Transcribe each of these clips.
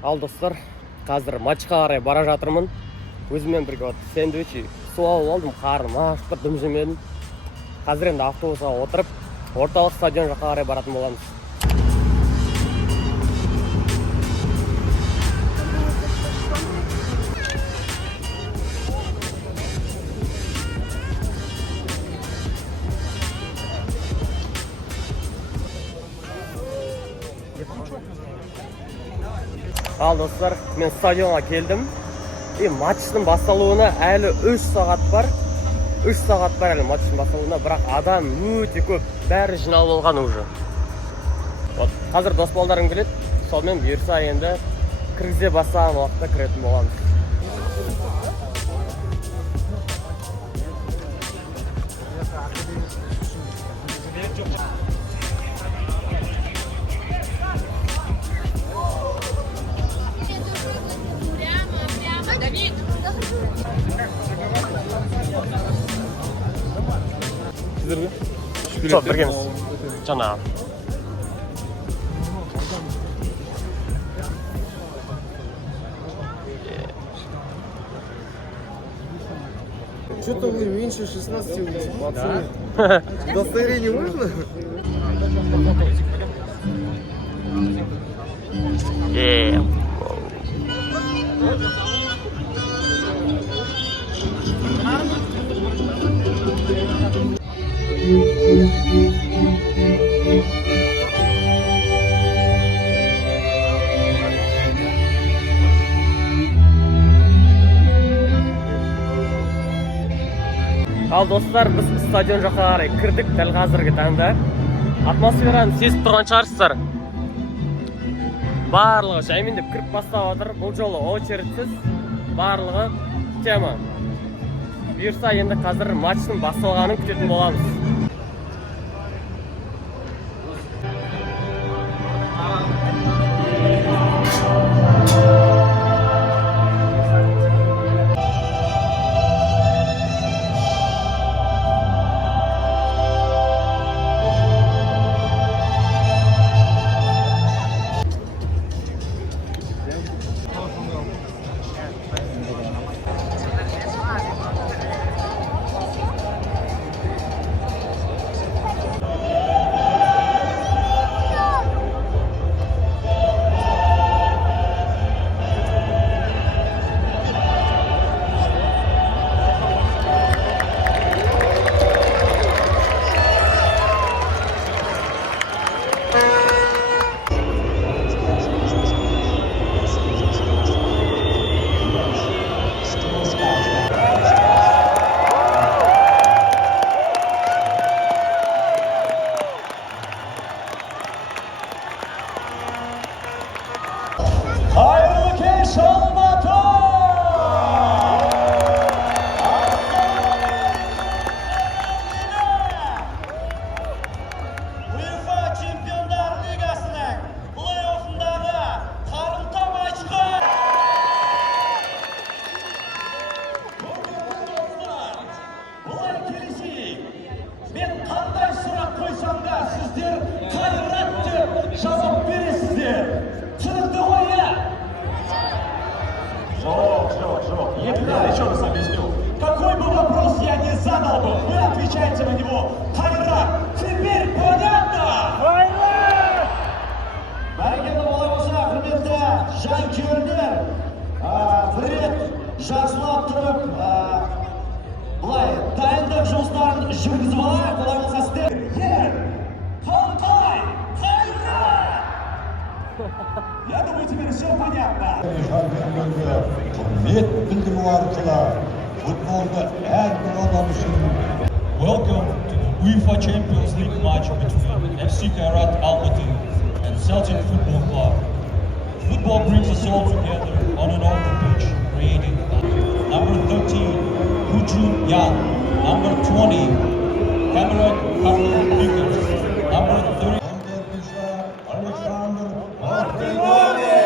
Ал достар, қазір матчқа қарай бара жатырмын. Өзіммен бірге сэндвич су алып алдым, қарным ашып тұр, дым жемедім. Қазір енді автобусқа отырып, орталық стадион жаққа қарай баратын боламыз. Ал достар, мен стадионға келдім. Матчтың басталуына әлі 3 сағат бар. 3 сағат бар әлі матчтың басталуына, бірақ адам өте көп, бәрі жиналып болған уже. Қазір дос балдарым келеді, сонымен бұйырса енді кіргізе бастаған уақытта кіретін боламыз. Çok біргеміз. Жаңа. Что-то вы меньше 16 пацаны. Удостоверение можно? Ал достар, біз стадион жаққа қарай кірдік дәл қазіргі таңда. Атмосфераны сезіп тұрған шығарсыздар. Барлығы жаймендеп кіріп бастап отыр. Бұл жолы очередсіз, барлығы тема. Бұйырса енді қазір матчтың басталғанын күтетін боламыз. Еще раз объясню. Какой бы вопрос я ни задал бы, вы отвечаете на него. Хайрат, теперь понятно? Хайрат! Бәрекелді бола болса, құрметті жанкүйерлер, бір рет жақсылап тұрып, былай дайындық жұмыстарын жүргізіп алайық, олай болса сіздер. Толтай! Хайрат! Я думаю, теперь все понятно. Welcome to the UEFA Champions League match between FC Kairat Almaty and Celtic Football Club. Football brings us all together on an open pitch, creating number 13, Hujun Yang, number 20, Cameron Carlo Vickers, number 30, Alexander Martinoni.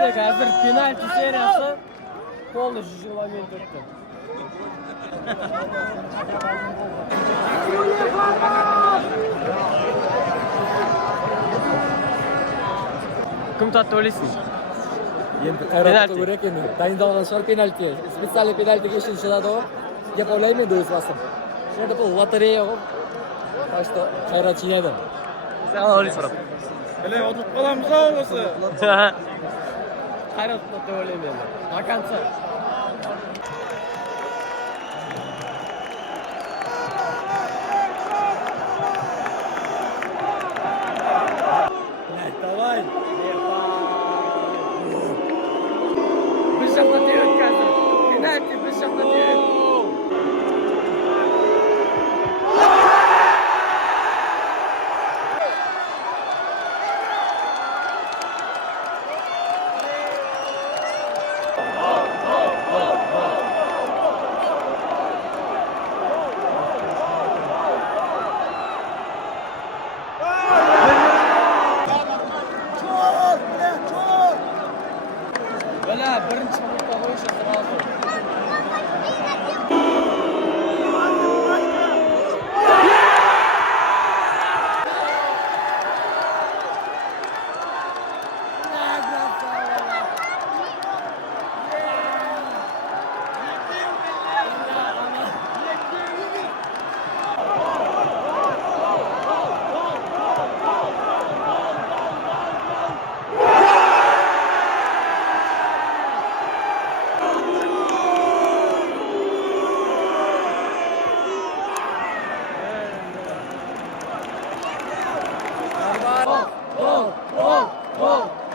Bizde hazır penalti seriyası oldu 100 moment öttü. Kim tatlı öylesin? Енді Penalti. қайрат керек енді дайындалған шығар пенальти специальный пенальтиге үшін шыдады ғой деп ойлаймын енді өз басым енді бұл лотерея ғой так что қайрат жинады Sen öylesin. Бля, ұтылып қаламыз ау осы. Hayrat tatlı öyleyim yani. Vakansı. давай Biz şafta diyor kazı. Penalti biz şafta diyor. Böyle birinci minutda qo'yish sразу.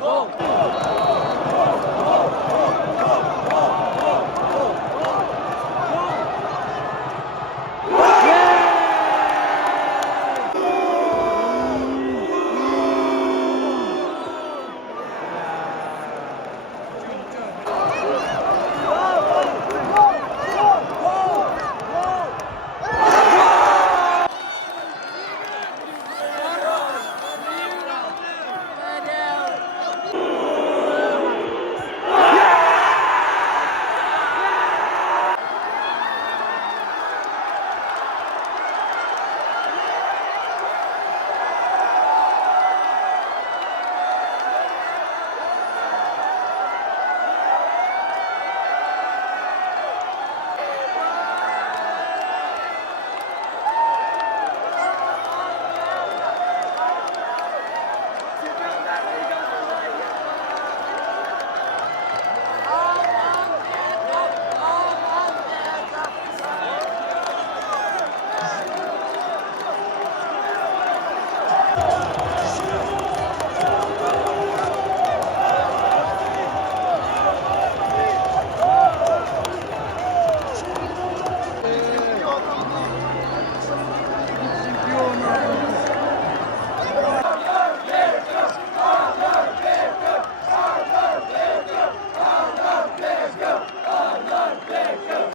Gol!